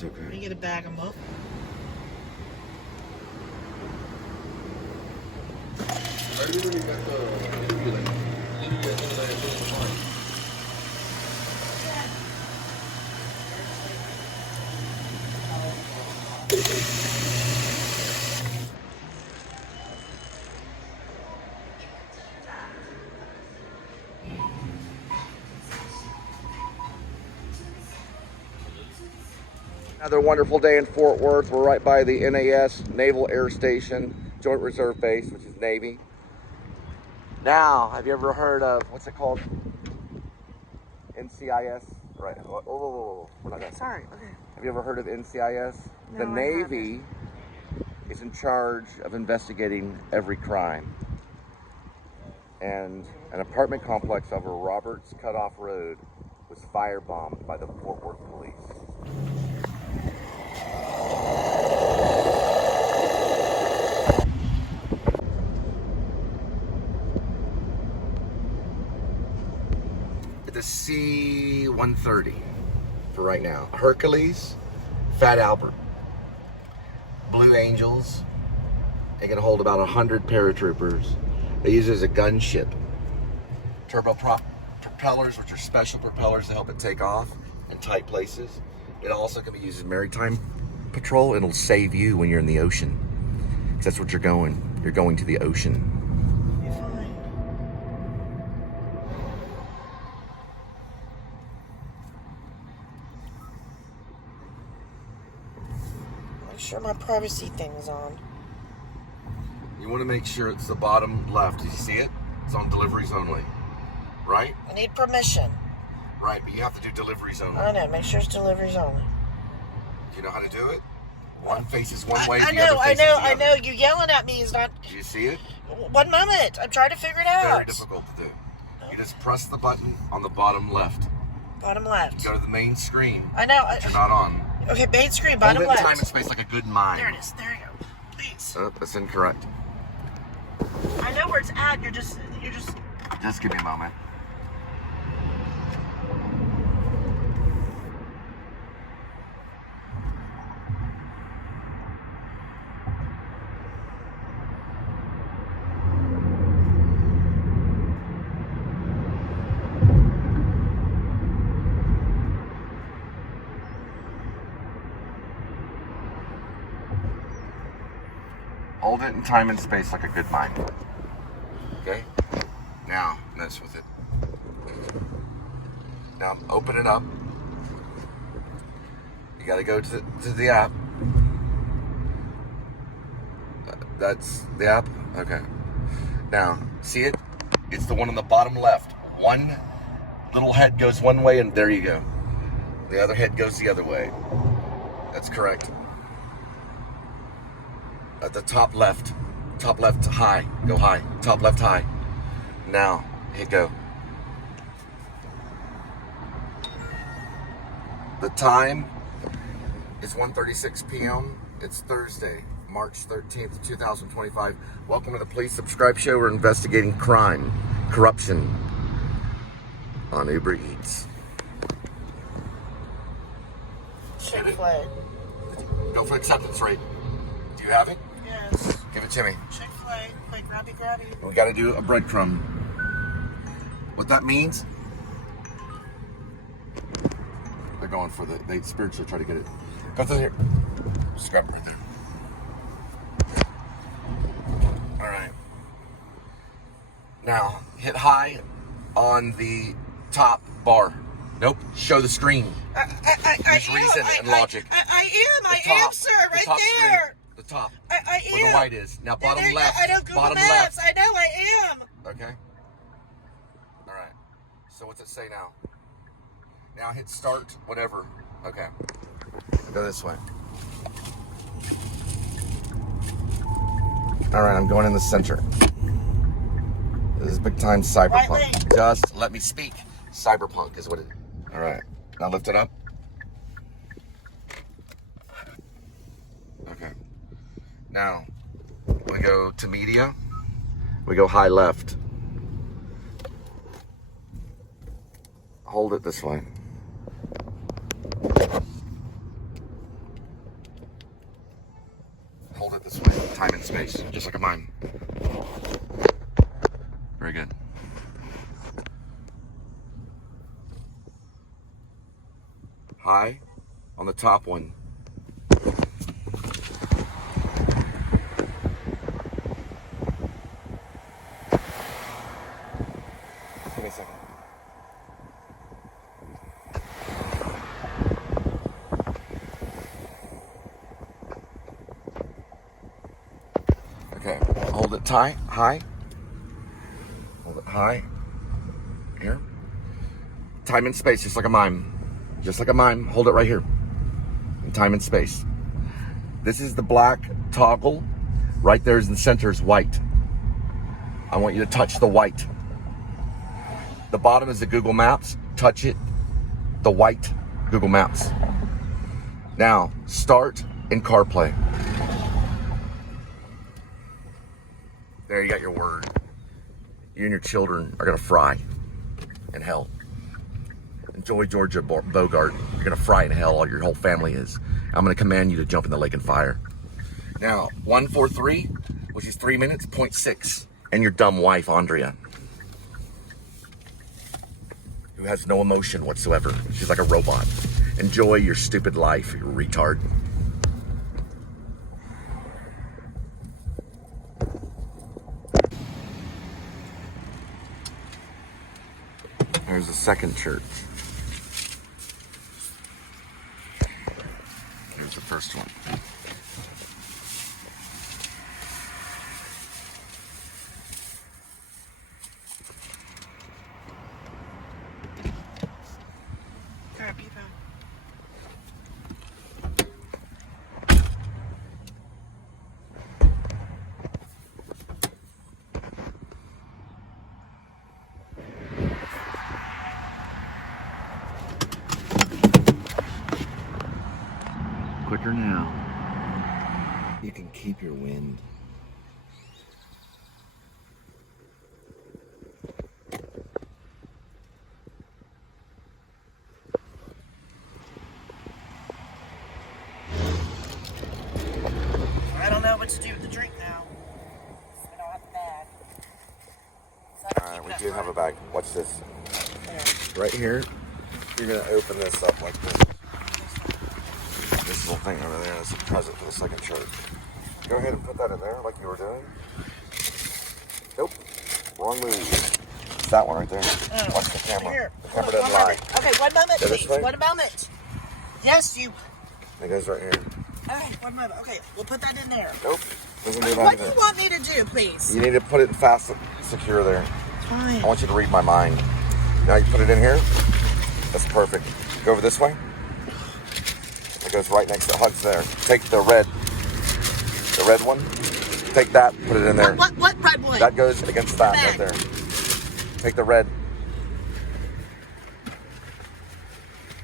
It's okay. You get a bag them up. I literally got the interview like literally as soon as I finished the line. Another wonderful day in Fort Worth. We're right by the NAS Naval Air Station, Joint Reserve Base, which is Navy. Now, have you ever heard of, what's it called? NCIS? Right. Oh, we're not done. Sorry. Okay. Have you ever heard of NCIS? No, The Navy is in charge of investigating every crime. And an apartment complex over Roberts Cutoff Road was firebombed by the Fort Worth police. It's a C-130 for right now. Hercules, Fat Albert, Blue Angels. They can hold about 100 paratroopers. They use it as a gunship. Turboprop propellers, which are special propellers to help it take off in tight places. It also can be used as maritime patrol. It'll save you when you're in the ocean. 'Cause that's what you're going. You're going to the ocean. You're fine. Make sure my privacy thing's on. You want to make sure it's the bottom left. Do you see it? It's on deliveries only. Right? I need permission. Right, but you have to do deliveries only. I know. Make sure it's deliveries only. Do you know how to do it? One faces one way, I the other know. faces the I other. know. You yelling at me is not. Do you see it? One moment. I'm trying to figure it out. Very difficult to do. You just press the button on the bottom left. Bottom left. Go to the main screen. I know. That you're not on. Okay, main screen, bottom Hold it left. in time and space like a good mime. There it is. There you go. Please. Oh, that's incorrect. I know where it's at. You're just. Just give me a moment. Hold it in time and space like a good mime. Okay? Now, mess with it. Now, open it up. You gotta go to the app. That's the app? Okay. Now, see it? It's the one on the bottom left. One little head goes one way, and there you go. The other head goes the other way. That's correct. At the top left high, go high, top left high. Now, hit go. The time is 1:36 p.m. It's Thursday, March 13th, 2025. Welcome to the Please Subscribe Show. We're investigating crime, corruption on Uber Eats. Chick-fil-A. Go for acceptance rate. Do you have it? Yes. Give it to me. Chick-fil-A. Quick, grabby. We got to do a breadcrumb. What that means? They're going for they spiritually try to get it. Go through here. Just grab it right there. All right. Now, hit high on the top bar. Nope. Show the screen. Use reason and logic. I am, sir, right top there. Screen, the top. I am. Where the white is. Now, bottom left. I know Google bottom Maps. left. I know I am. Okay. All right. So what's it say now? Now hit start, whatever. Okay. Go this way. All right, I'm going in the center. This is big time cyberpunk. Right. Just let me speak. Cyberpunk is what it is. All right. Now lift it up. Okay. Now, we go to media. We go high left. Hold it this way. just like a mime. Very good. High on the top one. Give me a second. Okay, hold it tight, high. Hold it high. Here. Time and space, just like a mime. Just like a mime, hold it right here. In time and space. This is the black toggle. Right there in the center is white. I want you to touch the white. The bottom is the Google Maps. Touch it. The white Google Maps. Now, start in CarPlay. There, you got your word. You and your children are gonna fry in hell. Enjoy Georgia Bogart. You're gonna fry in hell, or your whole family is. I'm gonna command you to jump in the lake and fire. Now, 143, which is 3 minutes, 0.6. And your dumb wife, Andrea, who has no emotion whatsoever. She's like a robot. Enjoy your stupid life, you retard. There's the second church. Here's the first one. Quicker now. You can keep your wind. I don't know what to do with the drink now. I don't have the bag. So Alright, we do have a bag. Watch this. Right here, you're gonna open this up like this. This little thing over there is a present for the second church. Go ahead and put that in there like you were doing. Nope. Wrong move. It's that one right there. Watch the camera. Here. The camera doesn't lie. Okay, 1 moment, Go this please. way? 1 moment. Yes, you. It goes right here. Okay, 1 moment. Okay, we'll put that in there. Nope. Doesn't do What that do you either. want me to do, please? You need to put it fast, secure there. Fine. I want you to read my mind. Now you put it in here. That's perfect. Go over this way. It goes right next to the hugs there. Take the red one. Take that, put it in there. What red one? That goes against that right there. Take the red.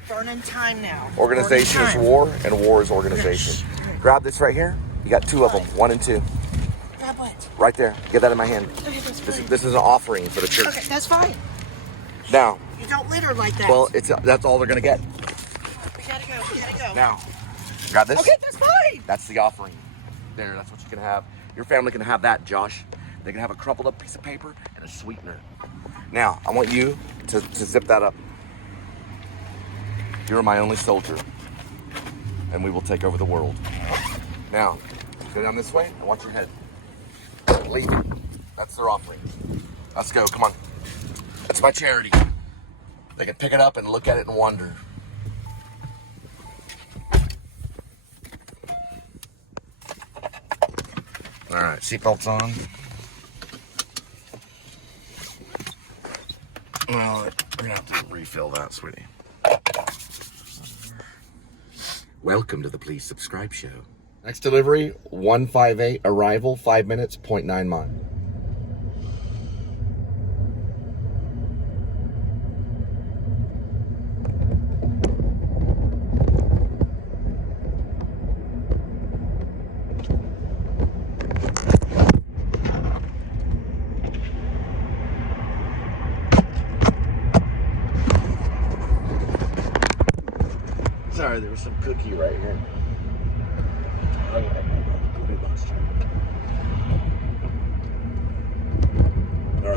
Burning time now. Organization is war, and war is organization. Grab this right here. You got two of them, 1 and 2. Grab what? Right there. Get that in my hand. Okay, that's This, fine. this is an offering for the church. Okay, that's fine. Now, You don't litter like that. well, that's all they're gonna get. We gotta go. We gotta go. Now, grab this. Okay, that's fine. That's the offering. There, that's what you can have. Your family can have that, Josh. They can have a crumpled up piece of paper and a sweetener. Now, I want you to zip that up. You're my only soldier, and we will take over the world. Now, go down this way and watch your head. Leave it. That's their offering. Let's go, come on. That's my charity. They can pick it up and look at it and wonder. All right, seatbelts on. Well, we're gonna have to refill that, sweetie. Welcome to the Please Subscribe Show. Next delivery, 158, arrival, 5 minutes, 0.9 mile. Sorry, there was some cookie right here.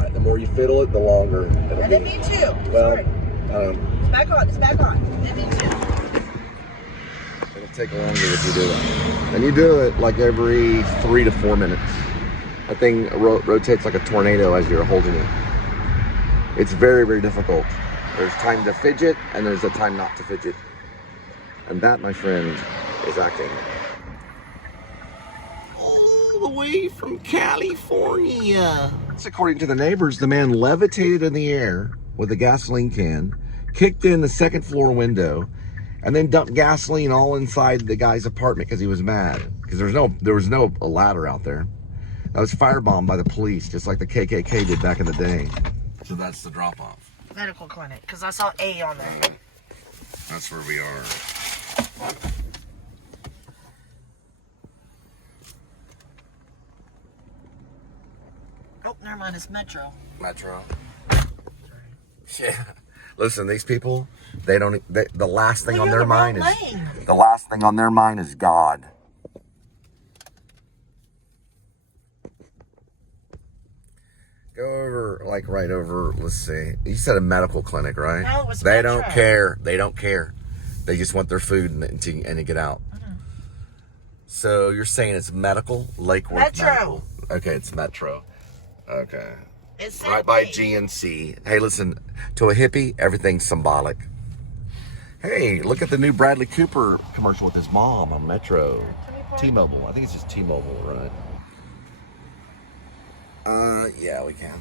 that. The more you fiddle it, the longer it'll And be. then me too. Well, Sorry. It's back on. It's back on. Then me too. It'll take longer if you do it. And you do it like every 3 to 4 minutes. That thing rotates like a tornado as you're holding it. It's very, very difficult. There's time to fidget and there's a time not to fidget. And that, my friend, is acting. All the way from California. It's according to the neighbors, the man levitated in the air with a gasoline can, kicked in the second floor window, and then dumped gasoline all inside the guy's apartment because he was mad. Because there was no ladder out there. That was firebombed by the police, just like the KKK did back in the day. So that's the drop-off. Medical clinic, because I saw A on there. That's where we are. Oh, never mind. It's Metro. Metro. Yeah. Listen, these people, the last thing on their mind is God. Go over, like right over, let's see. You said a medical clinic, right? No, it was They Metro. don't care. They don't care. They just want their food and to get out. Mm-hmm. So you're saying it's medical? Lake Worth Metro. Medical. Okay, it's Metro. Okay. It's Right by A. GNC. Hey, listen, to a hippie, everything's symbolic. Hey, look at the new Bradley Cooper commercial with his mom on Metro. T-Mobile. I think it's just T-Mobile, right? Yeah, we can.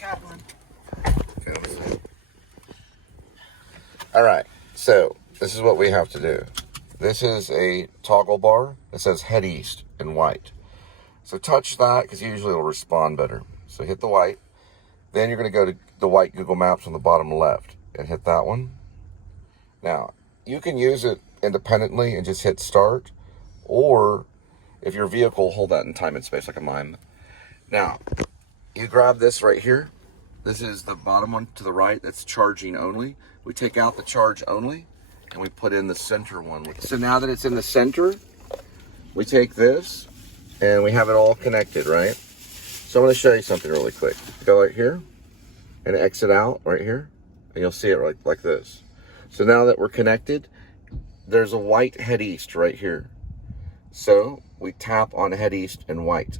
Got one. All right, so this is what we have to do. This is a toggle bar that says head east in white. So touch that because usually it'll respond better. So hit the white. Then you're going to go to the white Google Maps on the bottom left and hit that one. Now, you can use it independently and just hit start. Or if your vehicle, hold that in time and space like a mime. Now, you grab this right here. This is the bottom one to the right. That's charging only. We take out the charge only and we put in the center one. So now that it's in the center, we take this and we have it all connected, right? So I'm going to show you something really quick. Go right here and exit out right here and you'll see it like this. So now that we're connected, there's a white head east right here. So we tap on head east in white.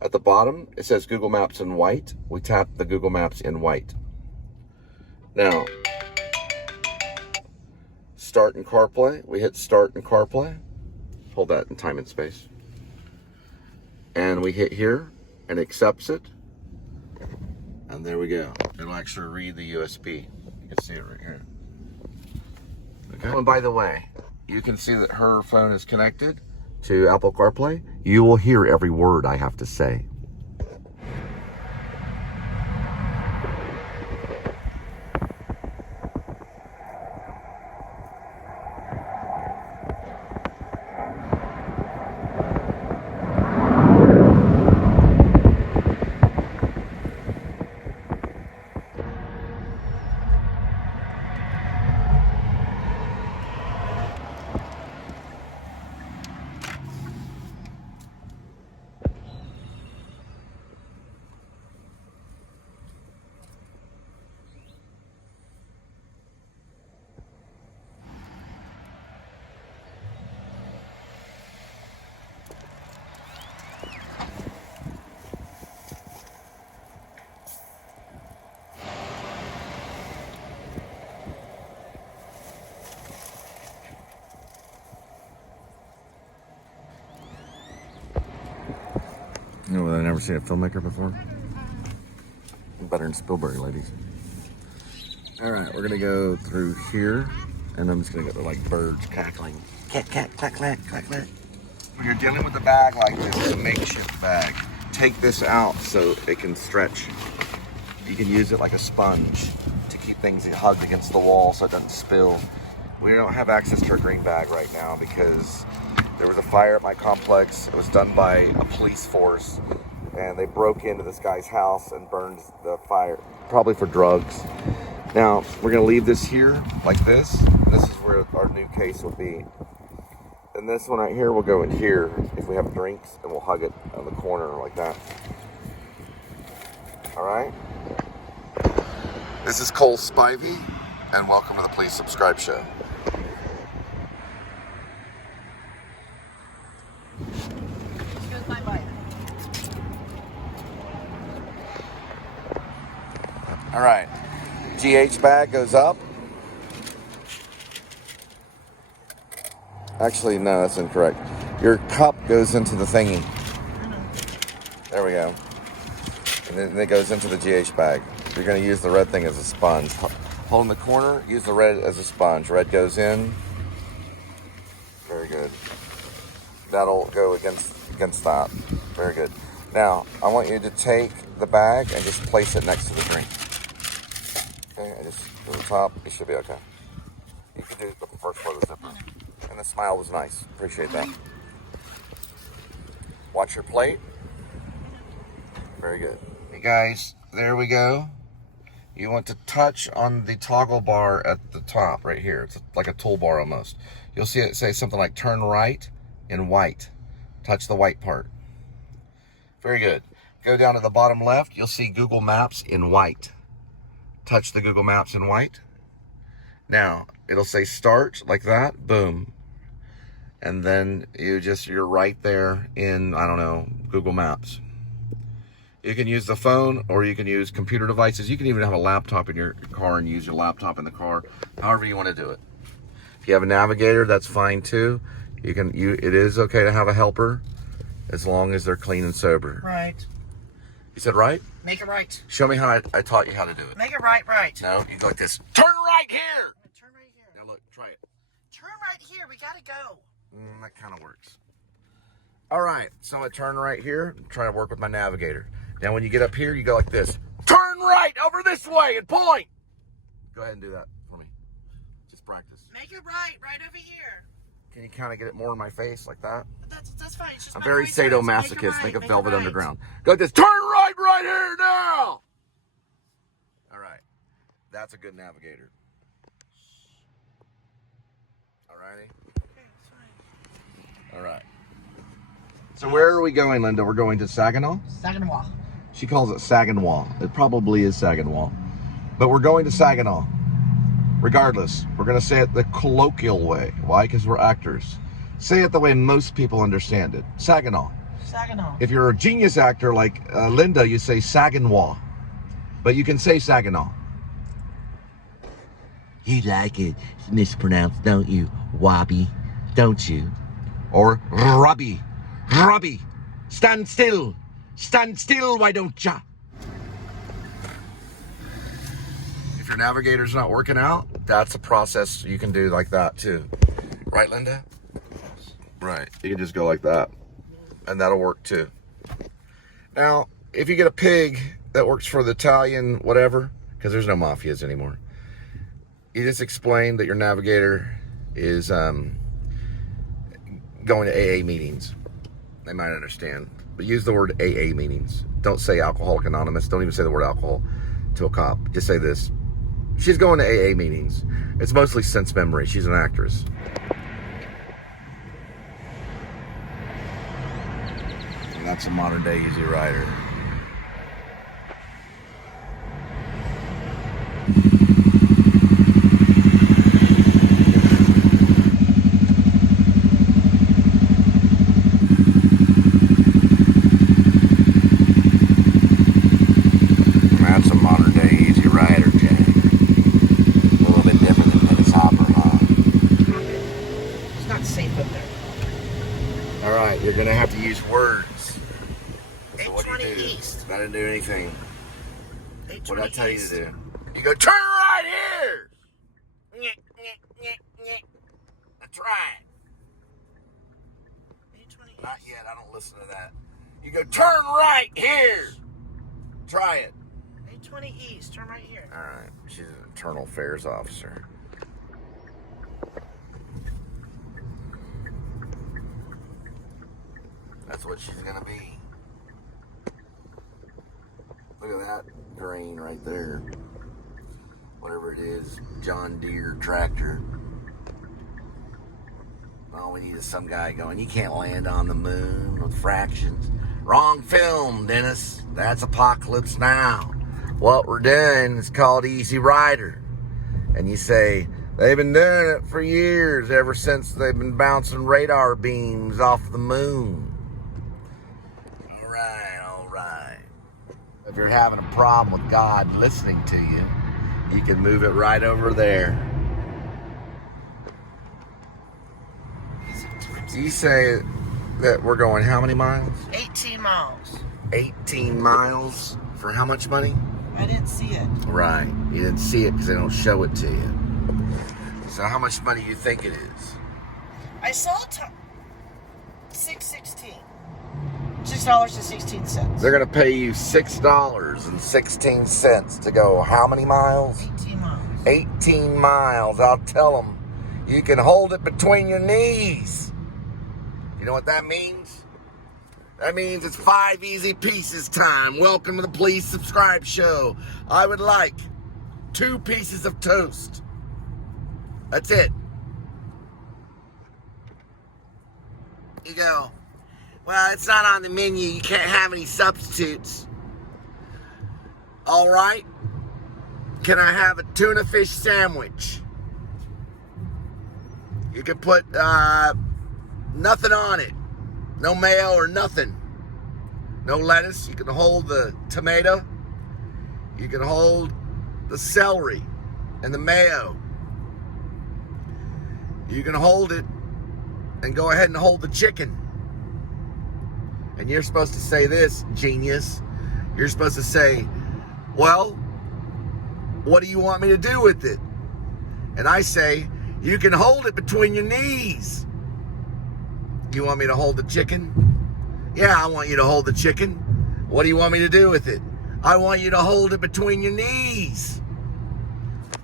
At the bottom, it says Google Maps in white. We tap the Google Maps in white. Now, start in CarPlay. We hit start in CarPlay. Hold that in time and space. And we hit here and accepts it. And there we go. It'll actually read the USB. You can see it right here. Okay. And by the way, you can see that her phone is connected to Apple CarPlay. You will hear every word I have to say. I've never seen a filmmaker before. Better than Spielberg, ladies. All right, we're gonna go through here, and I'm just gonna go like birds cackling. Cat, cat, clack, clack, clack, clack. When you're dealing with a bag like this, it's a makeshift bag. Take this out so it can stretch. You can use it like a sponge to keep things hugged against the wall so it doesn't spill. We don't have access to a green bag right now because there was a fire at my complex. It was done by a police force, and they broke into this guy's house and burned the fire, probably for drugs. Now, we're gonna leave this here like this. This is where our new case will be. And this one right here will go in here if we have drinks, and we'll hug it on the corner like that. All right? This is Cole Spivey, and welcome to the Please Subscribe Show. All right, GH bag goes up. Actually, no, that's incorrect. Your cup goes into the thingy. There we go. And then it goes into the GH bag. You're gonna use the red thing as a sponge. Hold in the corner, use the red as a sponge. Red goes in. Very good. That'll go against that. Very good. Now, I want you to take the bag and just place it next to the drink. Okay, and just to the top, it should be okay. You can do the first part of the zipper. And the smile was nice. Appreciate that. Watch your plate. Very good. Hey guys, there we go. You want to touch on the toggle bar at the top right here. It's like a toolbar almost. You'll see it say something like turn right in white. Touch the white part. Very good. Go down to the bottom left. You'll see Google Maps in white. Touch the Google Maps in white. Now, it'll say start like that. Boom. And then you're right there in, I don't know, Google Maps. You can use the phone or you can use computer devices. You can even have a laptop in your car and use your laptop in the car, however you want to do it. If you have a navigator, that's fine too. It is okay to have a helper as long as they're clean and sober. Right. You said right? Make it right. Show me how I taught you how to do it. Make it right. No, you go like this. Turn right here. Turn right here. Now look, try it. Turn right here. We gotta go. That kind of works. All right, so I turn right here. I'm trying to work with my navigator. Now when you get up here, you go like this. Turn right over this way and point. Go ahead and do that for me. Just practice. Make it right over here. Can you kind of get it more in my face like that? That's fine. It's just I'm my very right side, so make it sadomasochist. right, Think of make it Velvet right. Underground. Go like this. Turn right here now. All right. That's a good navigator. All righty. Okay, it's fine. All right. So where are we going, Linda? We're going to Saginaw? Saginaw. She calls it Saginaw. It probably is Saginaw. But we're going to Saginaw. Regardless, we're going to say it the colloquial way. Why? Because we're actors. Say it the way most people understand it. Saginaw. Saginaw. If you're a genius actor like Linda, you say Saginaw. But you can say Saginaw. You like it mispronounced, don't you? Wobby, don't you? Or Robbie. Robbie, stand still. Stand still, why don't ya? If your navigator's not working out, that's a process you can do like that too. Right, Linda? Right. You can just go like that. And that'll work too. Now, if you get a pig that works for the Italian whatever, because there's no mafias anymore, you just explain that your navigator is going to AA meetings. They might understand. But use the word AA meetings. Don't say Alcoholic Anonymous. Don't even say the word alcohol to a cop. Just say this. She's going to AA meetings. It's mostly sense memory. She's an actress. And that's a modern day Easy Rider. That's a modern day Easy Rider, Jack. A little bit different than Dennis Hopper, huh? It's not safe up there. All right, you're gonna have to use words. H1 gonna do anything. What did I tell you to do? You go, turn right here! That's right. Not yet, I don't listen to that. You go, turn right here! Try it. 820 East, turn right here. Alright, she's an internal affairs officer. That's what she's gonna be. Look at that grain right there. Whatever it is, John Deere tractor. All we need is some guy going, you can't land on the moon with fractions. Wrong film, Dennis. That's Apocalypse Now. What we're doing is called Easy Rider. And you say, they've been doing it for years, ever since they've been bouncing radar beams off the moon. All right. If you're having a problem with God listening to you, you can move it right over there. You say that we're going how many miles? 18 miles. 18 miles for how much money? I didn't see it. Right. You didn't see it because they don't show it to you. So how much money do you think it is? I saw $6.16. $6.16. They're going to pay you $6.16 to go how many miles? 18 miles. 18 miles. I'll tell them you can hold it between your knees. You know what that means? That means it's 5 easy pieces time. Welcome to the Please Subscribe show. I would like 2 pieces of toast. That's it. You go, well, it's not on the menu. You can't have any substitutes. All right. Can I have a tuna fish sandwich? You can put nothing on it. No mayo or nothing. No lettuce. You can hold the tomato. You can hold the celery and the mayo. You can hold it and go ahead and hold the chicken. And you're supposed to say this, genius. You're supposed to say, well, what do you want me to do with it? And I say, you can hold it between your knees. You want me to hold the chicken? Yeah, I want you to hold the chicken. What do you want me to do with it? I want you to hold it between your knees.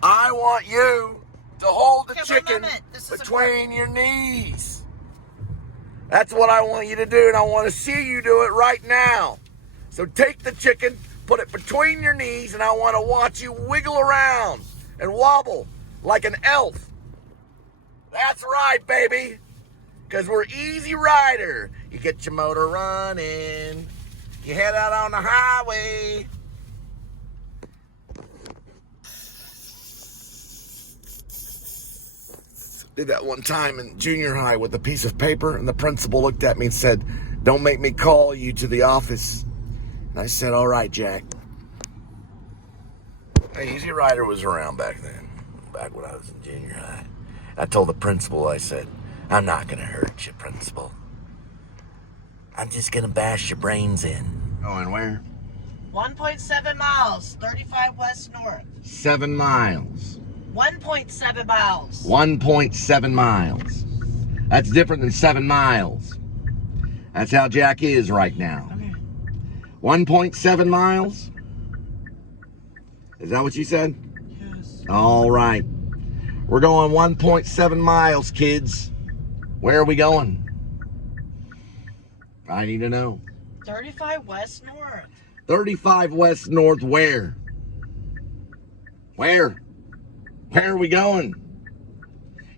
I want you to hold the chicken between your knees. That's what I want you to do, and I want to see you do it right now. So take the chicken, put it between your knees, and I want to watch you wiggle around and wobble like an elf. That's right, baby. Because we're Easy Rider. You get your motor running. You head out on the highway. Did that one time in junior high with a piece of paper, and the principal looked at me and said, don't make me call you to the office. And I said, all right, Jack. Hey, Easy Rider was around back then, back when I was in junior high. I told the principal, I said, I'm not going to hurt you, principal. I'm just going to bash your brains in. Going where? 1.7 miles, 35 west north. 7 miles. 1.7 miles. 1.7 miles. That's different than 7 miles. That's how Jack is right now. Okay. 1.7 miles? Is that what you said? Yes. All right. We're going 1.7 miles, kids. Where are we going? I need to know. 35 west north. 35 west north where? Where? Where are we going?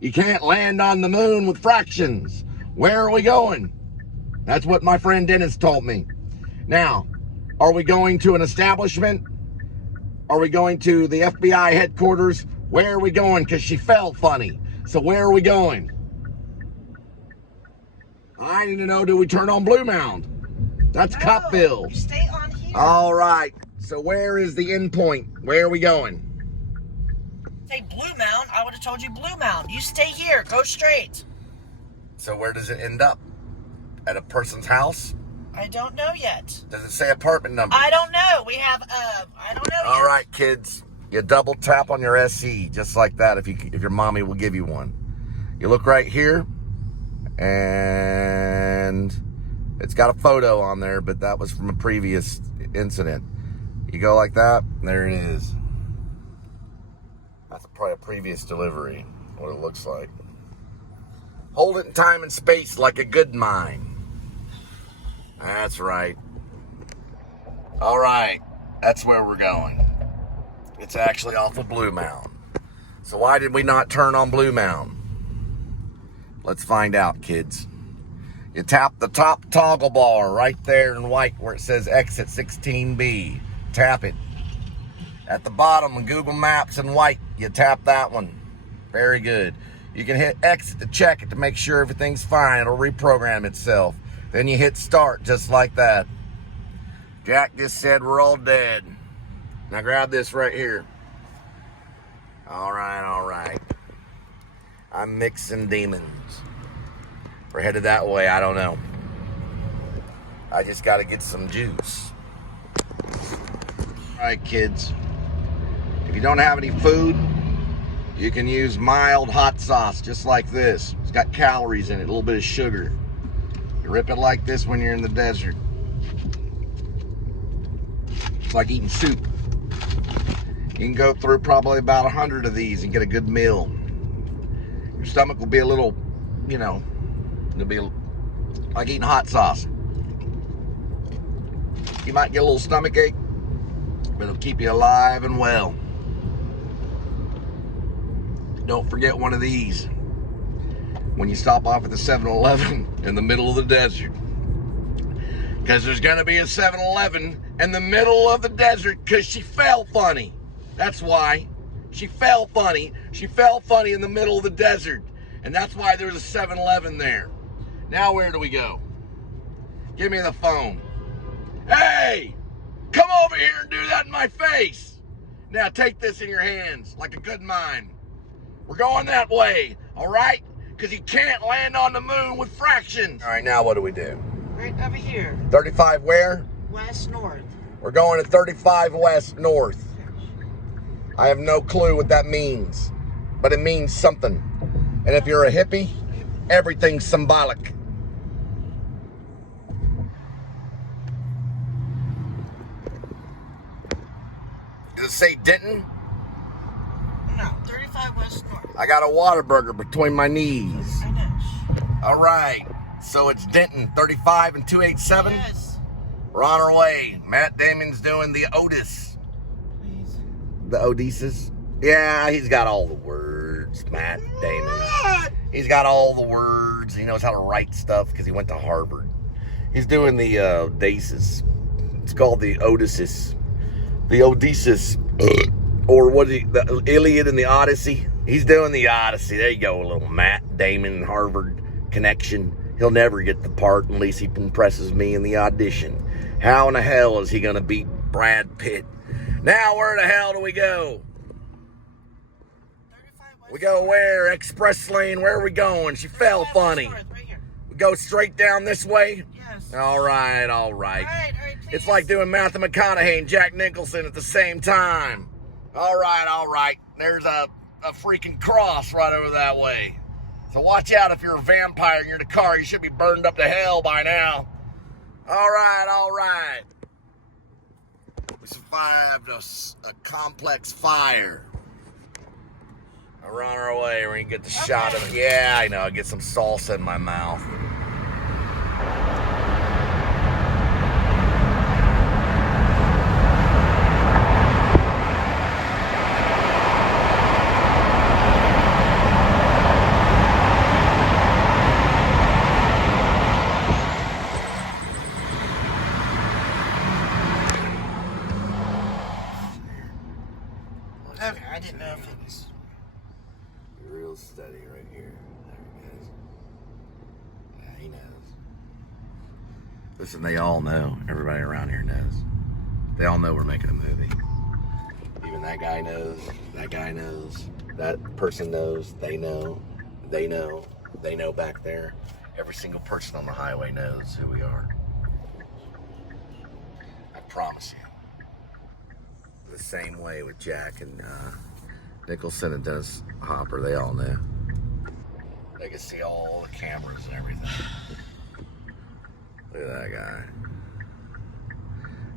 You can't land on the moon with fractions. Where are we going? That's what my friend Dennis told me. Now, are we going to an establishment? Are we going to the FBI headquarters? Where are we going? Because she fell funny. So where are we going? I need to know, do we turn on Blue Mound? That's Cupville. You stay on here. All right. So where is the end point? Where are we going? Say Blue Mound, I would have told you Blue Mound. You stay here. Go straight. So where does it end up? At a person's house? I don't know yet. Does it say apartment number? I don't know. We have, I don't know All yet. right, kids. You double tap on your SE, just like that, if your mommy will give you one. You look right here, and it's got a photo on there, but that was from a previous incident. You go like that, and there it is. That's probably a previous delivery, what it looks like. Hold it in time and space like a good mine. That's right. All right, that's where we're going. It's actually off of Blue Mound. So why did we not turn on Blue Mound? Let's find out, kids. You tap the top toggle bar right there in white where it says exit 16B. Tap it. At the bottom on Google Maps in white, you tap that one. Very good. You can hit exit to check it to make sure everything's fine. It'll reprogram itself. Then you hit start just like that. Jack just said we're all dead. Now grab this right here. All right, all right. I'm mixing demons. We're headed that way, I don't know. I just got to get some juice. All right, kids. If you don't have any food, you can use mild hot sauce, just like this. It's got calories in it, a little bit of sugar. You rip it like this when you're in the desert. It's like eating soup. You can go through probably about 100 of these and get a good meal. Your stomach will be a little, you know, it'll be like eating hot sauce. You might get a little stomach ache, but it'll keep you alive and well. Don't forget one of these when you stop off at the 7-Eleven in the middle of the desert. Because there's going to be a 7-Eleven in the middle of the desert because she fell funny. That's why. She fell funny. She fell funny in the middle of the desert. And that's why there's a 7-Eleven there. Now where do we go? Give me the phone. Hey! Come over here and do that in my face. Now take this in your hands like a good mine. We're going that way, all right? Because you can't land on the moon with fractions. All right, now what do we do? Right over here. 35 where? West, north. We're going to 35 west, north. I have no clue what that means, but it means something. And if you're a hippie, everything's symbolic. Does it say Denton? No, 35 west, north. I got a Whataburger between my knees. I know. All right, so it's Denton, 35 and 287? Yes. We're on our way. Matt Damon's doing the Otis. Please. The Odysseus? Yeah, he's got all the words, Matt Damon. He's got all the words. He knows how to write stuff because he went to Harvard. He's doing the Odysseus. It's called the Odysseus. The Odysseus. Or what is he? The Iliad and the Odyssey? He's doing the Odyssey. There you go, a little Matt Damon Harvard connection. He'll never get the part unless he impresses me in the audition. How in the hell is he going to beat Brad Pitt? Now where the hell do we go? We go where? Express lane. Where are we going? She fell funny. North, right here. We go straight down this way? Yes. All right, all right. All right, please. It's like doing Matthew McConaughey and Jack Nicholson at the same time. All right, all right. There's a freaking cross right over that way. So watch out if you're a vampire and you're in a car. You should be burned up to hell by now. All right, all right. We survived a complex fire. We're on our way. We're going to get the shot of it. Yeah, I know. I'll get some salsa in my mouth. Okay, I didn't know if it was. Real steady right here. There it is. Yeah, he knows. Listen, they all know. Everybody around here knows. They all know we're making a movie. Even that guy knows. That guy knows. That person knows. They know. They know. They know back there. Every single person on the highway knows who we are. promise you. The same way with Jack and Nicholson and Dennis Hopper, they all know. They can see all the cameras and everything. Look at that guy.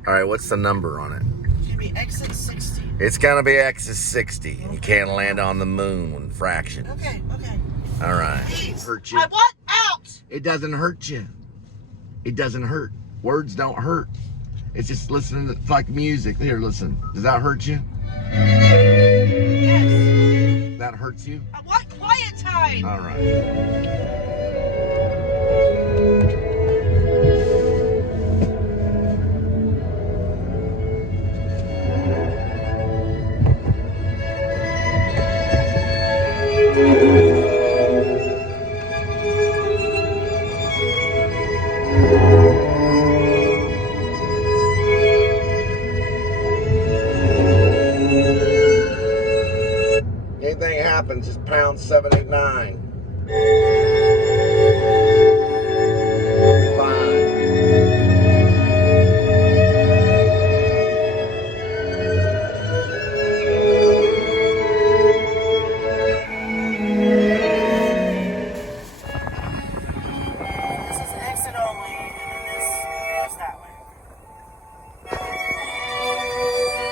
All right, what's the number on it? It's gonna be exit 60. It's gonna be X's 60, and you can't land on the moon with fractions. Okay. All right. Please. Hurt you. I want out. It doesn't hurt you. It doesn't hurt. Words don't hurt. It's just listening to like music. Here, listen. Does that hurt you? Yes. That hurts you? I want quiet time. All right. Anything happens, just pound 789. This is exit only, and this goes that way.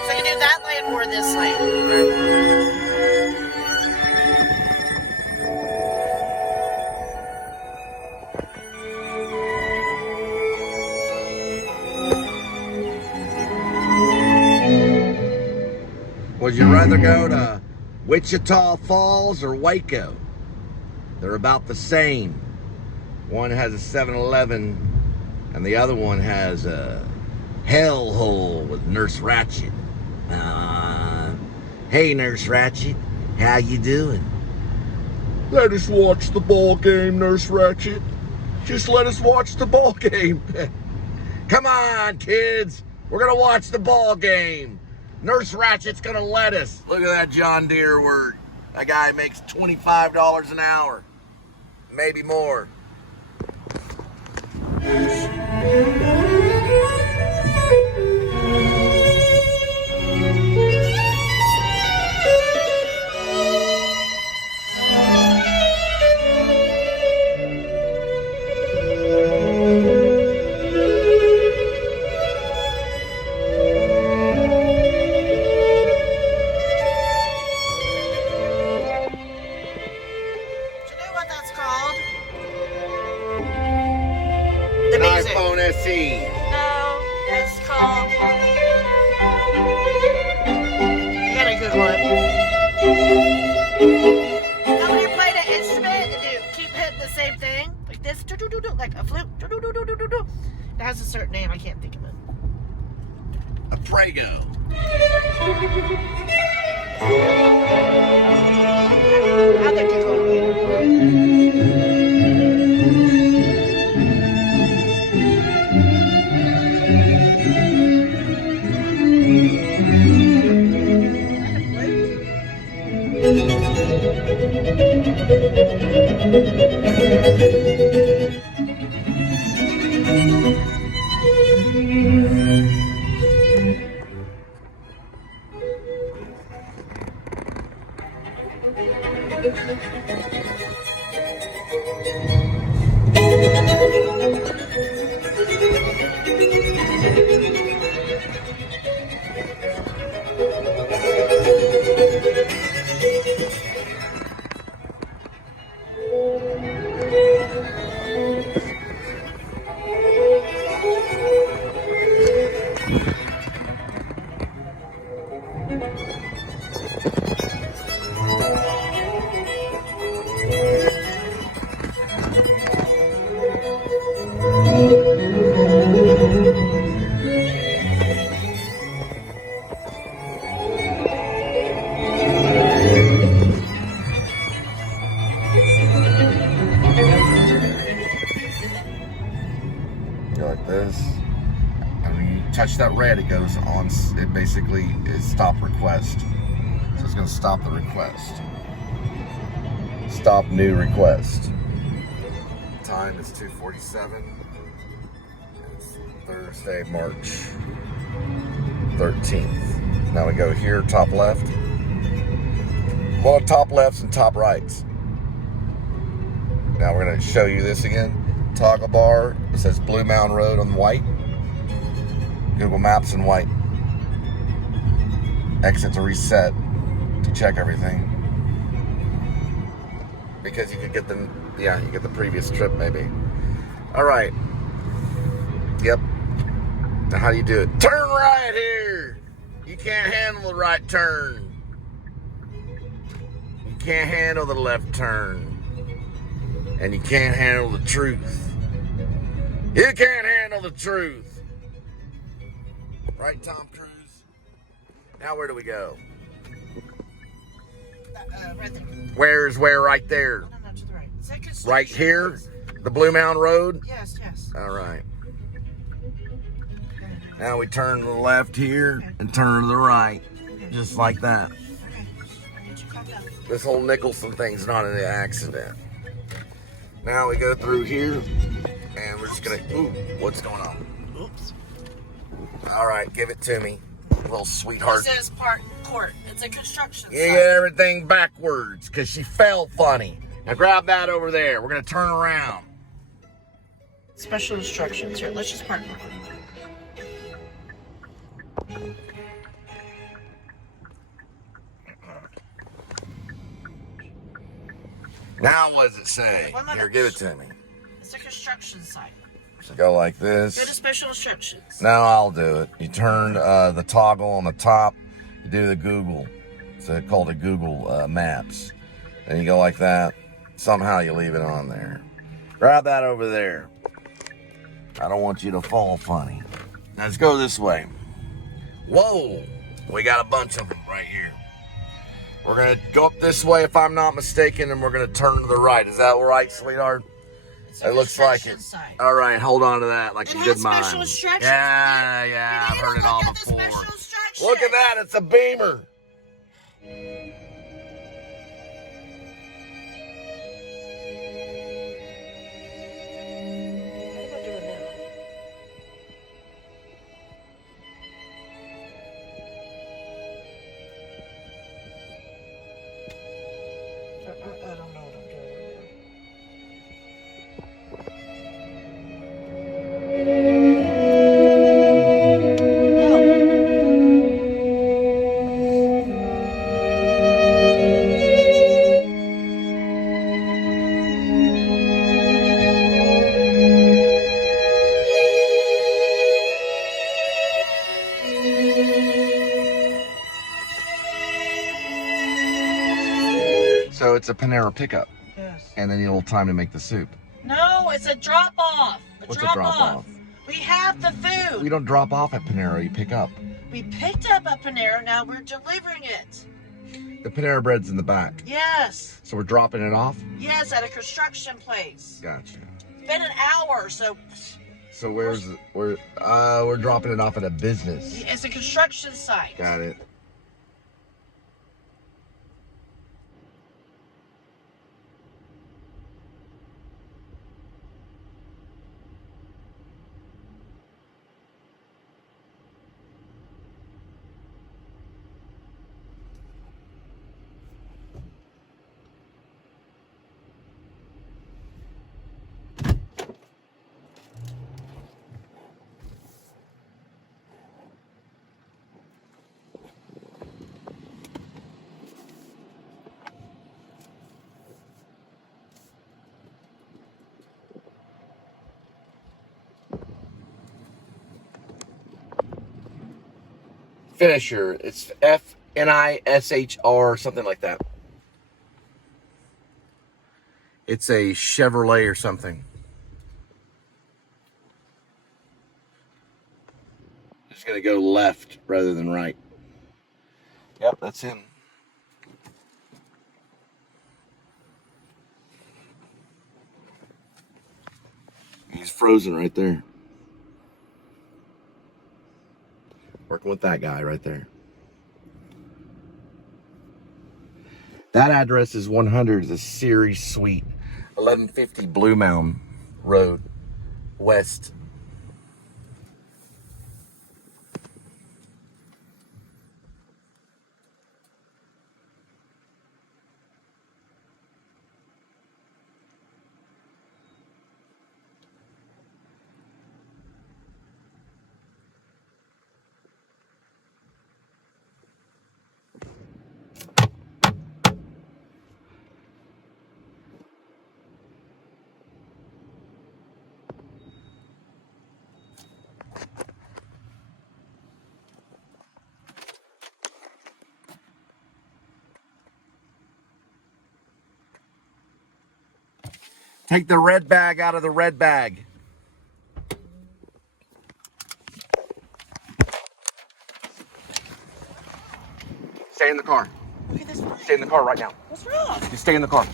So you do that lane or this lane? Would you rather go to Wichita Falls or Waco? They're about the same. One has a 7-Eleven and the other one has a hellhole with Nurse Ratched. Hey Nurse Ratched, how you doing? Let us watch the ball game, Nurse Ratched. Just let us watch the ball game. Come on, kids. We're gonna watch the ball game. Nurse Ratchet's gonna let us. Look at that John Deere word. That guy makes $25 an hour. Maybe more. The music. iPhone SE. No, it's called. You got a good one. Now when you play the instrument and you keep hitting the same thing, like this, like a flute, it has a certain name, I can't think of it. A Prego. I think it's going like this. And when you touch that red, it goes on. It basically is stop request. So it's going to stop the request. Stop new request. Time is 2:47. It's Thursday, March 13th. Now we go here, top left. Well, top lefts and top rights. Now we're going to show you this again. Toggle bar. It says Blue Mountain Road on white. Google Maps in white. Exit to reset to check everything. Because you could get the, you get the previous trip maybe. All right. Yep. Now how do you do it? Turn right here. You can't handle the right turn. You can't handle the left turn. And you can't handle the truth. You can't handle the truth. Right, Tom Cruise? Now where do we go? Right there. Where's where right there? No, to the right. Right here? The Blue Mountain Road? Yes. All right. Now we turn to the left here and turn to the right. Just like that. Okay. I need you to calm down. This whole Nicholson thing's not an accident. Now we go through here and we're just gonna, ooh, what's going on? Oops. All right, give it to me, little sweetheart. This is park court. It's a construction You site. get everything backwards because she felt funny. Now grab that over there. We're gonna turn around. Special instructions here. Let's just park. Now what does it say? One minute. Here, give it to me. It's a construction site. So go like Go to this. special instructions. Now I'll do it. You turn the toggle on the top. You do the Google. It's called a Google Maps. And you go like that. Somehow you leave it on there. Grab that over there. I don't want you to fall funny. Now let's go this way. Whoa! We got a bunch of them right here. We're gonna go up this way if I'm not mistaken, and we're gonna turn to the right. Is that right, sweetheart? It looks like it. Site. All right, hold on to that like you did mine. Special instructions. Yeah, I've heard it all before. Look at that, it's a Beamer. I don't know what I'm doing right So it's a Panera pickup, Yes. and then you need a little time to make the soup. No, it's a drop off. What's a drop-off? We have the food. We don't drop off at Panera, you pick up. We picked up at Panera, now we're delivering it. The Panera bread's in the back. Yes. So we're dropping it off? Yes, at a construction place. Gotcha. It's been an hour, so So we're dropping it off at a business. it's a construction site. Got it. Finisher. It's FNISHR, something like that. It's a Chevrolet or something. Just gonna go left rather than right. Yep, that's him. He's frozen right there. Working with that guy right there. That address is 100, the Series Suite, 1150 Blue Mountain Road, West. Take the red bag out of the red bag. Stay in the car. Okay, that's fine. Stay in the car right now. What's wrong? Just stay in the car.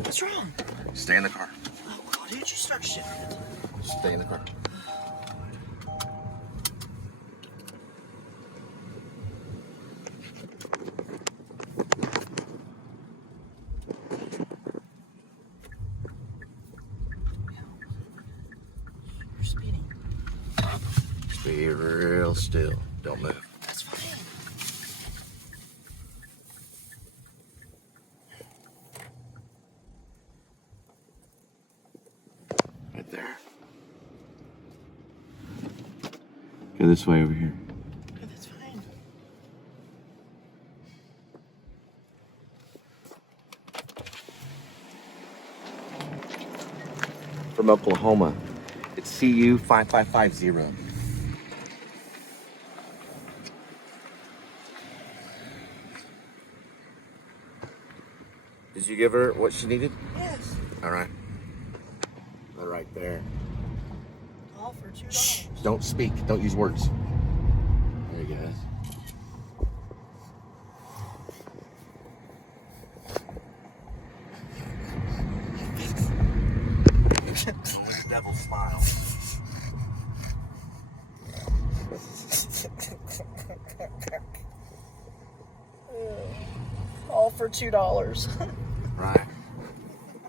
What's wrong? Stay in the car. Oh, God, did you start shivering? Stay in the car. You're speeding. Be real still. Don't move. That's fine. Right there. Go this way over here. Okay, that's fine. From Oklahoma. It's CU 5550. Did you give her what she needed? Yes. All right. All right there. All for $2. Shh. Don't speak. Don't use words. There you go. Devil smile. All for $2. Right.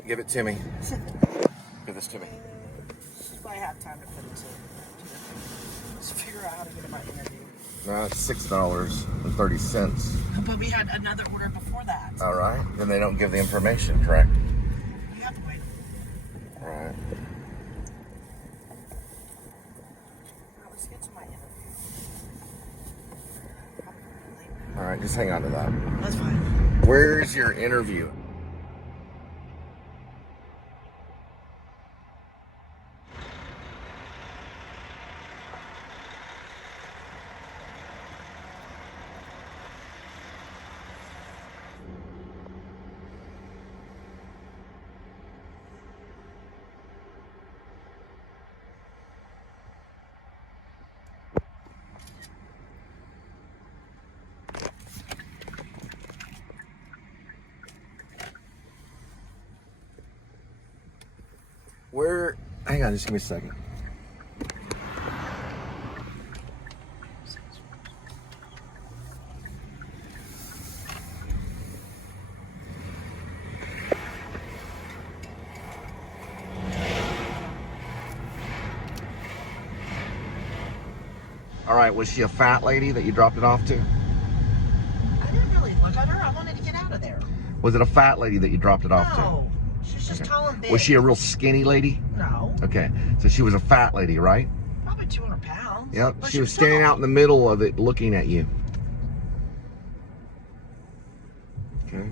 Give it to me. Give this to me. If I have time to put it to let's figure out how to get in my interview. No, it's $6.30. But we had another order before that. All right. Then they don't give the information, correct? You have to wait. All right. Now let's get to my interview. All right. Just hang on to that. That's fine. Where's your interview? Where? Hang on, just give me a second. All right, was she a fat lady that you dropped it off to? I didn't really look at her. I wanted to get out of there. Was it a fat lady that you dropped it off to? No. She's just tall and big. Was she a real skinny lady? No. Okay, so she was a fat lady, right? Probably 200 pounds. Yep, But she was standing tall. out in the middle of it looking at you. Okay.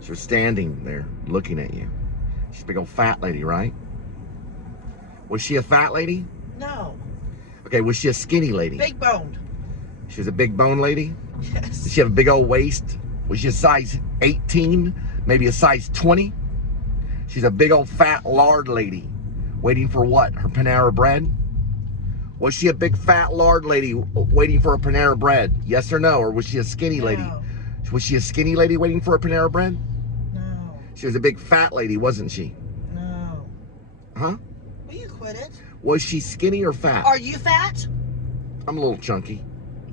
She was standing there looking at you. She's a big old fat lady, right? Was she a fat lady? No. Okay, was she a skinny lady? Big boned. She was a big bone lady? Yes. Did she have a big old waist? Was she a size 18? Maybe a size 20? She's a big old fat lard lady. Waiting for what? Her Panera bread? Was she a big fat lard lady waiting for a Panera bread? Yes or no? Or was she a skinny lady? No. Was she a skinny lady waiting for a Panera bread? No. She was a big fat lady, wasn't she? No. Huh? Will you quit it? Was she skinny or fat? Are you fat? I'm a little chunky.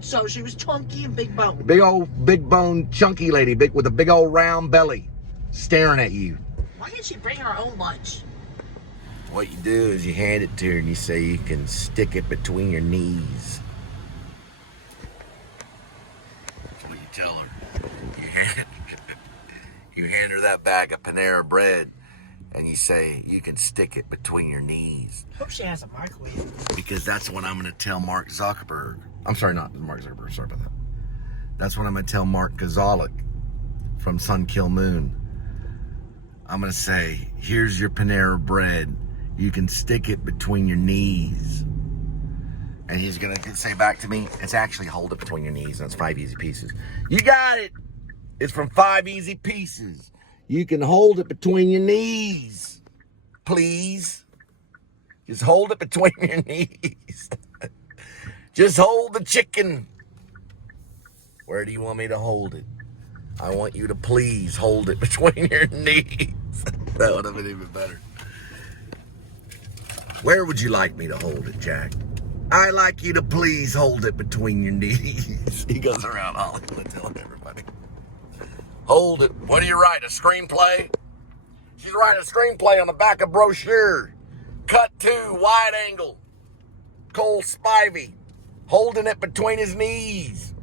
So she was chunky and big boned. Big bone, chunky lady, big with a big old round belly, staring at you. Why didn't she bring her own lunch? What you do is you hand it to her and you say you can stick it between your knees. That's what you tell her. You hand her that bag of Panera bread and you say you can stick it between your knees. Hope she has a microwave. Because that's what I'm going to tell Mark Zuckerberg. I'm sorry, not Mark Zuckerberg. Sorry about that. That's what I'm going to tell Mark Gazalik from Sun Kill Moon. I'm going to say, here's your Panera bread. You can stick it between your knees. And he's gonna say back to me, it's actually hold it between your knees, and it's 5 easy pieces. You got it. It's from 5 easy pieces. You can hold it between your knees, please. Just hold it between your knees. Just hold the chicken. Where do you want me to hold it? I want you to please hold it between your knees. That would have been even better. Where would you like me to hold it, Jack? I like you to please hold it between your knees. He goes around Hollywood telling everybody. Hold it. What do you write, a screenplay? She's writing a screenplay on the back of brochure. Cut 2, wide angle. Cole Spivey, holding it between his knees.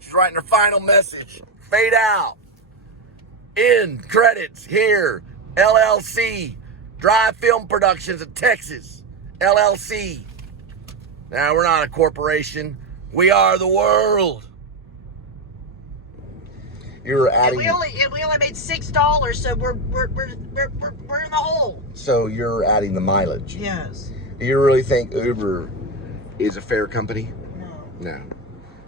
She's writing her final message. Fade out. End credits here. LLC. Drive Film Productions of Texas. LLC. Now, we're not a corporation. We are the world. You're adding. And we only made $6, so we're in the hole. So you're adding the mileage. Yes. Do you really think Uber is a fair company? No. No.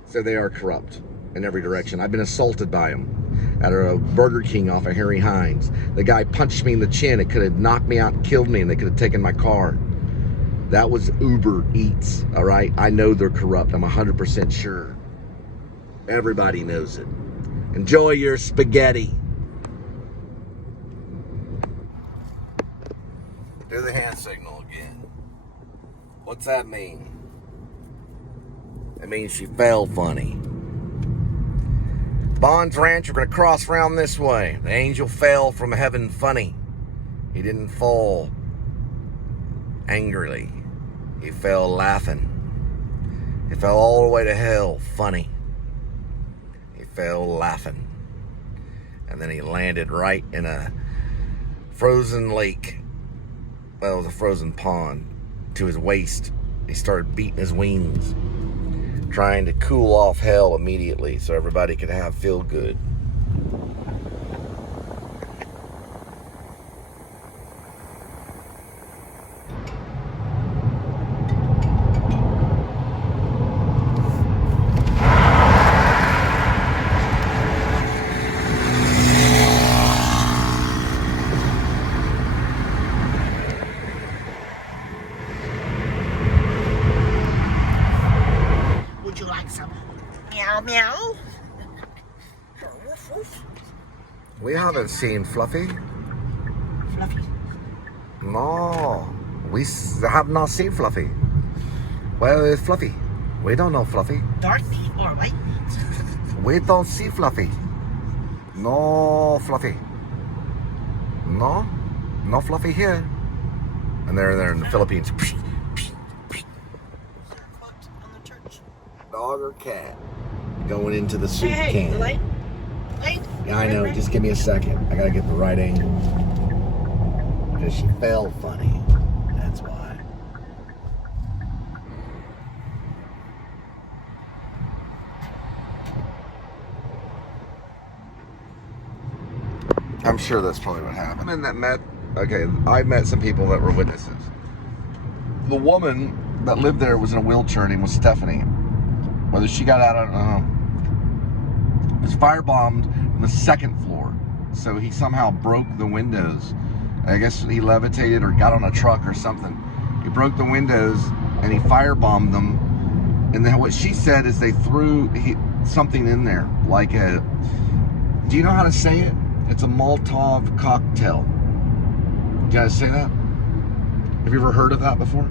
So they are corrupt in every direction. I've been assaulted by them at a Burger King off of Harry Hines. The guy punched me in the chin. It could have knocked me out and killed me, and they could have taken my car. That was Uber Eats, all right? I know they're corrupt. I'm 100% sure. Everybody knows it. Enjoy your spaghetti. Do the hand signal again. What's that mean? It means she fell funny. Bond's Ranch, we're going to cross around this way. The angel fell from heaven funny. He didn't fall angrily. He fell laughing. He fell all the way to hell funny. He fell laughing. And then he landed right in a frozen lake. Well, it was a frozen pond to his waist. He started beating his wings, trying to cool off hell immediately so everybody could feel good. Would you like some meow meow? We haven't seen Fluffy. Fluffy. No, we have not seen Fluffy. Where is Fluffy? We don't know Fluffy. Dorothy or white? We don't see Fluffy. No Fluffy. No Fluffy here. And they're in the Philippines. Dog or cat going into the soup can. The light. Light. Yeah, I know. Just give me a second. I gotta get the right angle. Because she fell funny. That's why. I'm sure that's probably what happened. And I met some people that were witnesses. The woman that lived there was in a wheelchair. Her name was Stephanie. Whether she got out, I don't know. It was firebombed from the second floor. So he somehow broke the windows. I guess he levitated or got on a truck or something. He broke the windows and he firebombed them. And then what she said is they threw something in there. Like do you know how to say it? It's a Molotov cocktail. Do you guys say that? Have you ever heard of that before?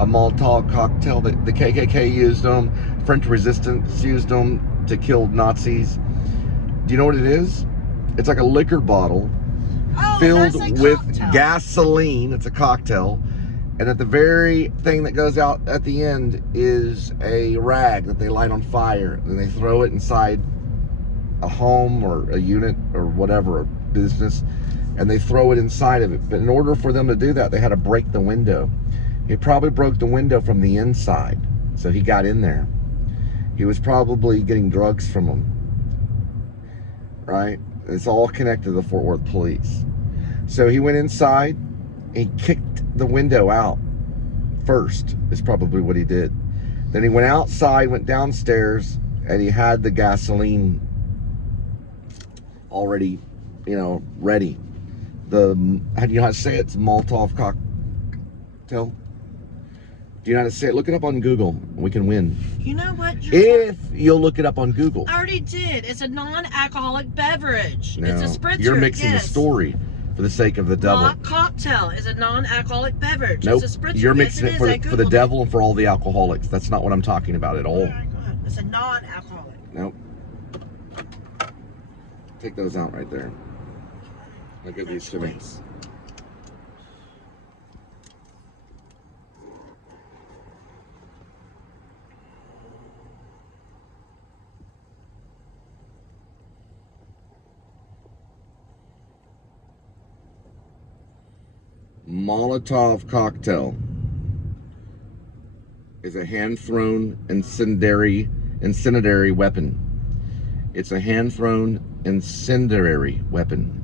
A Molotov cocktail. The KKK used them. French resistance used them to kill Nazis. Do you know what it is? It's like a liquor bottle filled with gasoline. It's a cocktail. And at the very thing that goes out at the end is a rag that they light on fire. And they throw it inside a home or a unit or whatever, a business. And they throw it inside of it. But in order for them to do that, they had to break the window. He probably broke the window from the inside. So he got in there. He was probably getting drugs from them. Right? It's all connected to the Fort Worth police. So he went inside, and he kicked the window out. first, is probably what he did. Then he went outside, went downstairs, and he had the gasoline already, ready. How do you know how to say it? It's Molotov cocktail. Do you know how to say it? Look it up on Google. We can win. You know what? If you'll look it up on Google. I already did. It's a non-alcoholic beverage. No, It's a spritzer. You're mixing the story for the sake of the devil. Rock cocktail is a non-alcoholic beverage. Nope. It's a spritzer. You're mixing yes, it for the devil and for all the alcoholics. That's not what I'm talking about at all. Oh my God. It's a non-alcoholic. Nope. Take those out right there. I'll give these to me. Molotov cocktail is a hand-thrown incendiary weapon. It's a hand-thrown incendiary weapon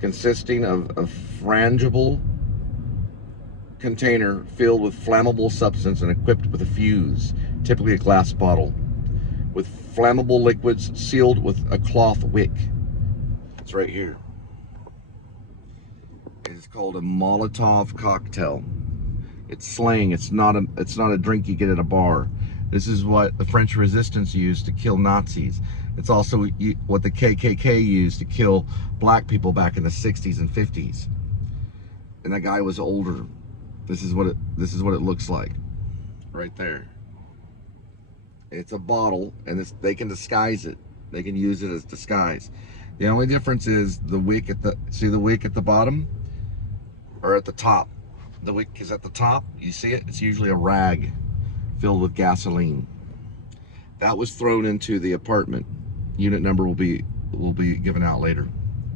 consisting of a frangible container filled with flammable substance and equipped with a fuse, typically a glass bottle, with flammable liquids sealed with a cloth wick. It's right here. It's called a Molotov cocktail. It's slang. It's not a drink you get at a bar. This is what the French Resistance used to kill Nazis. It's also what the KKK used to kill black people back in the 60s and 50s. And that guy was older. This is what it looks like, right there. It's a bottle, and they can disguise it. They can use it as disguise. The only difference is the wick see the wick at the bottom or at the top. The wick is at the top. You see it? It's usually a rag filled with gasoline. That was thrown into the apartment. Unit number will be given out later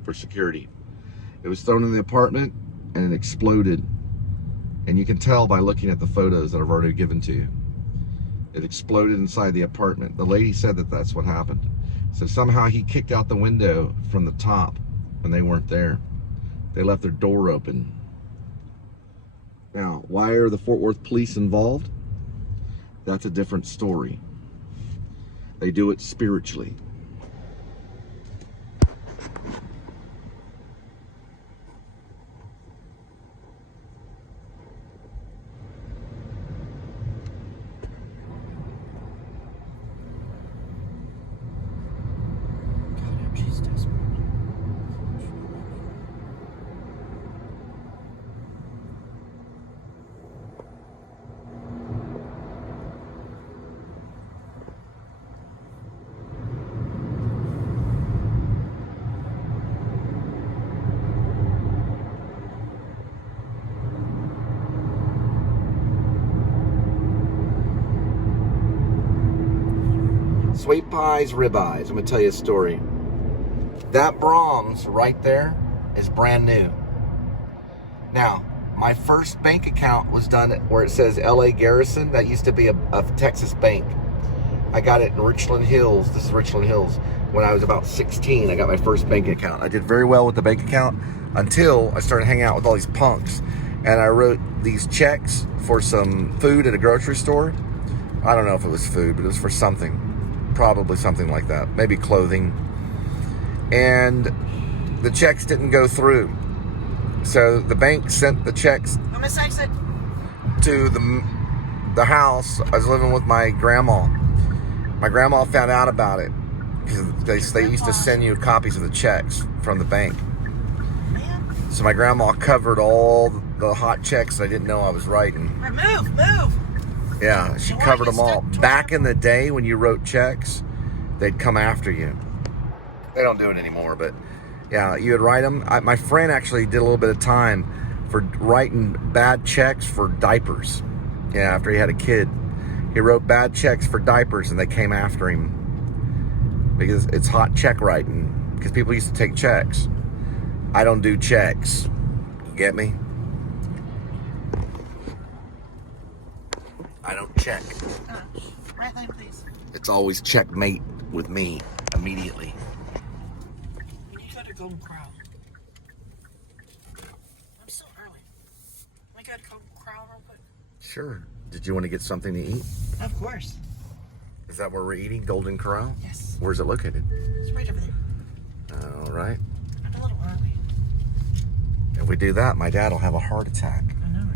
for security. It was thrown in the apartment and it exploded. And you can tell by looking at the photos that I've already given to you. It exploded inside the apartment. The lady said that that's what happened. So somehow he kicked out the window from the top when they weren't there. They left their door open. Now, why are the Fort Worth police involved? That's a different story. They do it spiritually. Sweet Pies Ribeyes. I'm going to tell you a story. That Brahms right there is brand new. Now, my first bank account was done where it says LA Garrison. That used to be a Texas bank. I got it in Richland Hills. This is Richland Hills. When I was about 16, I got my first bank account. I did very well with the bank account until I started hanging out with all these punks. And I wrote these checks for some food at a grocery store. I don't know if it was food, but it was for something. Probably something like that. Maybe clothing. And the checks didn't go through. So the bank sent the checks to the house. I was living with my grandma. My grandma found out about it because they used to send you copies of the checks from the bank. So my grandma covered all the hot checks that I didn't know I was writing. Move. Yeah, she covered them all. Back in the day when you wrote checks, they'd come after you. They don't do it anymore, but yeah, you would write them. My friend actually did a little bit of time for writing bad checks for diapers. Yeah, after he had a kid. He wrote bad checks for diapers and they came after him because it's hot check writing, because people used to take checks. I don't do checks. You get me? I don't check. Right leg, please. It's always checkmate with me immediately. You got a golden crown. I'm so early. I got a golden crown real quick. Sure. Did you want to get something to eat? Of course. Is that where we're eating? Golden Corral? Yes. Where's it located? It's right over there. All right. I'm a little hungry. If we do that, my dad will have a heart attack. I know, right?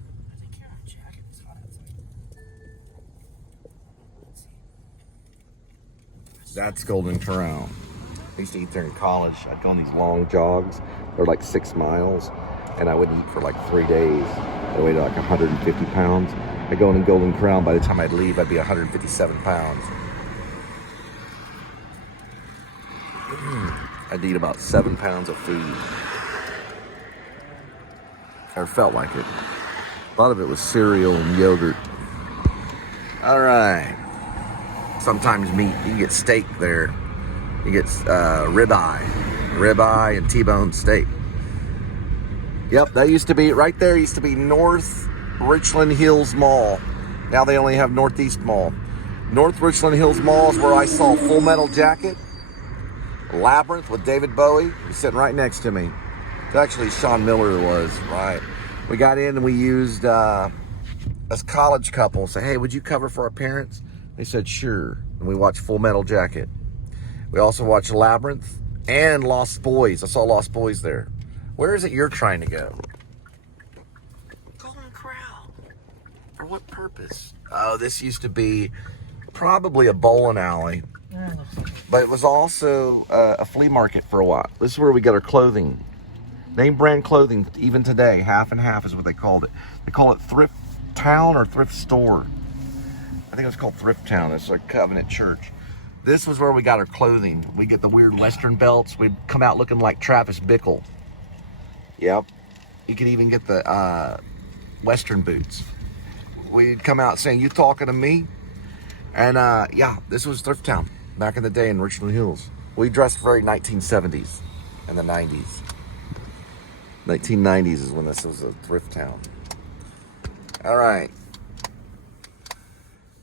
I think you're on jacket. It's hot outside. Let's see. That's Golden Corral. I used to eat there in college. I'd go on these long jogs. They're like 6 miles. And I would eat for like 3 days. I weighed like 150 pounds. I'd go in Golden Corral. By the time I'd leave, I'd be 157 pounds. I'd eat about 7 pounds of food. Or felt like it. A lot of it was cereal and yogurt. All right. Sometimes meat. You can get steak there. You get ribeye and T-bone steak. Yep, that used to be, right there used to be North Richland Hills Mall. Now they only have Northeast Mall. North Richland Hills Mall is where I saw Full Metal Jacket, Labyrinth with David Bowie. He's sitting right next to me. Actually, Sean Miller was, right. We got in and we used, as college couple, say, hey, would you cover for our parents? They said, sure. And we watched Full Metal Jacket. We also watched Labyrinth and Lost Boys. I saw Lost Boys there. Where is it you're trying to go? Golden Corral. For what purpose? Oh, this used to be probably a bowling alley. But it was also a flea market for a while. This is where we got our clothing. Name brand clothing, even today, half and half is what they called it. They call it Thrift Town or Thrift Store. I think it was called Thrift Town. It's like Covenant Church. This was where we got our clothing. We get the weird Western belts. We'd come out looking like Travis Bickle. Yep. You could even get the Western boots. We'd come out saying, you talking to me? And yeah, this was Thrift Town back in the day in Richland Hills. We dressed very 1970s and the 90s. 1990s is when this was a thrift town. All right.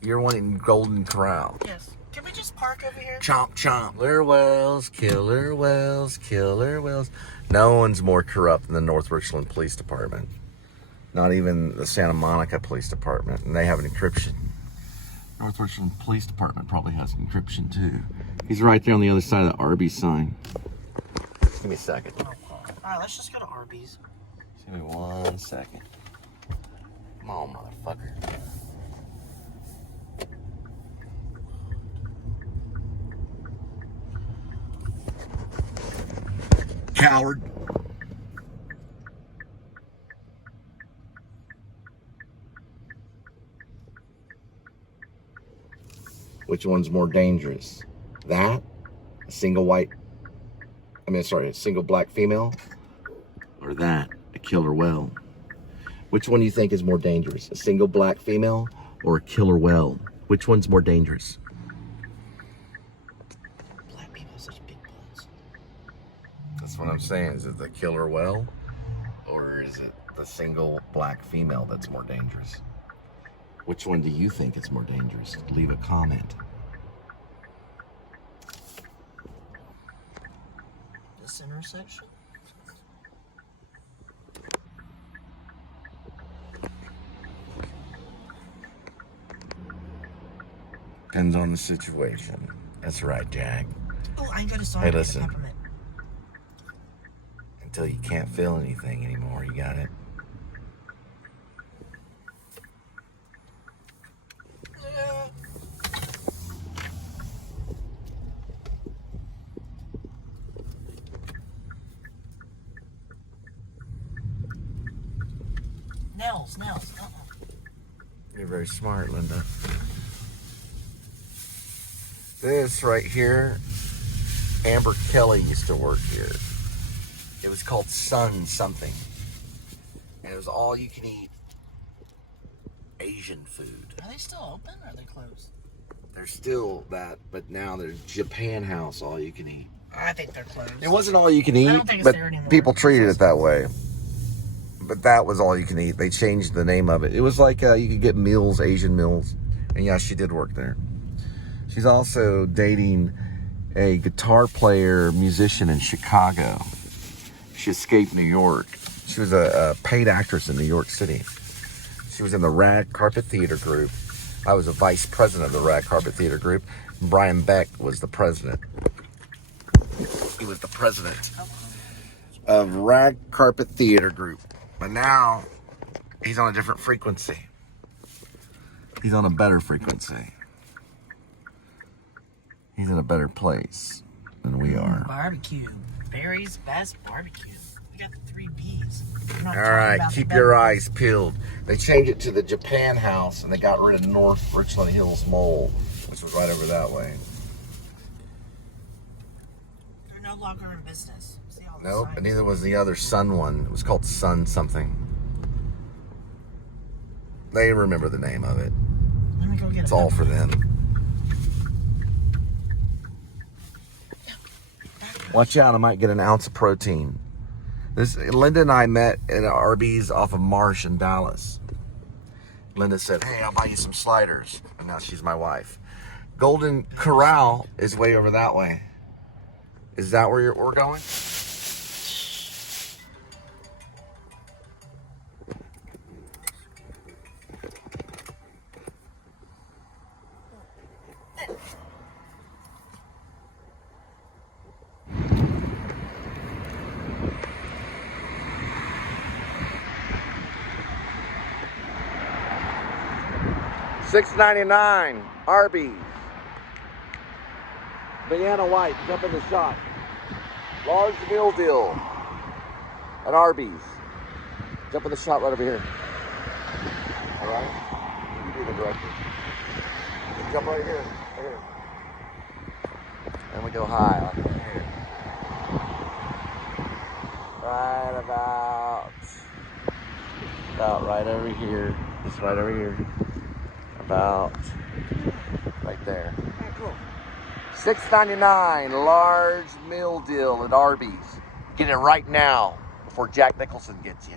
You're wanting Golden Corral. Yes. Can we just park over here? Chomp, chomp. Killer whales, killer whales, killer whales. No one's more corrupt than the North Richland Police Department. Not even the Santa Monica Police Department. And they have an encryption. North Richland Police Department probably has encryption too. He's right there on the other side of the Arby's sign. Give me a second. Oh, alright, let's just go to Arby's. Give me 1 second. Come on, motherfucker. Coward. Which one's more dangerous? That? A single black female? Or that? A killer whale? Which one do you think is more dangerous? A single black female or a killer whale? Which one's more dangerous? Black people have such big balls. That's what I'm saying. Is it the killer whale? Or is it the single black female that's more dangerous? Which one do you think is more dangerous? Leave a comment. This intersection? Depends on the situation. That's right, Jack. Oh, I ain't got a song. Hey, listen. Peppermint. Until you can't feel anything anymore, you got it? Yeah. Nails. You're very smart, Linda. This right here, Amber Kelly used to work here. It was called Sun something. And it was all you can eat Asian food. Are they still open or are they closed? They're still that, but now they're Japan House, all you can eat. I think they're closed. It wasn't all you can I eat, don't think it's but there anymore. people treated it that way. But that was all you can eat. They changed the name of it. It was like you could get meals, Asian meals. And yeah, she did work there. She's also dating a guitar player, musician in Chicago. She escaped New York. She was a paid actress in New York City. She was in the Rag Carpet Theater Group. I was a vice president of the Rag Carpet Theater Group. Brian Beck was the president. He was the president of Rag Carpet Theater Group. But now, he's on a different frequency. He's on a better frequency. He's in a better place than we are. Barbecue. Barry's best barbecue. We got the 3 B's. All right, keep your eyes peeled. They changed it to the Japan House, and they got rid of North Richland Hills Mall, which was right over that way. They're no longer in business. See all the Nope, signs? and neither was the other Sun one. It was called Sun something. They remember the name of it. Let me go get it. It's all for them. Watch out, I might get an ounce of protein. Linda and I met at Arby's off of Marsh in Dallas. Linda said, hey, I'll buy you some sliders. And now she's my wife. Golden Corral is way over that way. Is that where we're going? $6.99 Arby's. Banana White, jump in the shot. Large meal deal at Arby's. Jump in the shot right over here. All right? You be the director. Jump right here. Right here. And we go high, like right here. Right about right over here. Just right over here. About right there. Alright, cool. $6.99 large meal deal at Arby's. Get it right now before Jack Nicholson gets you.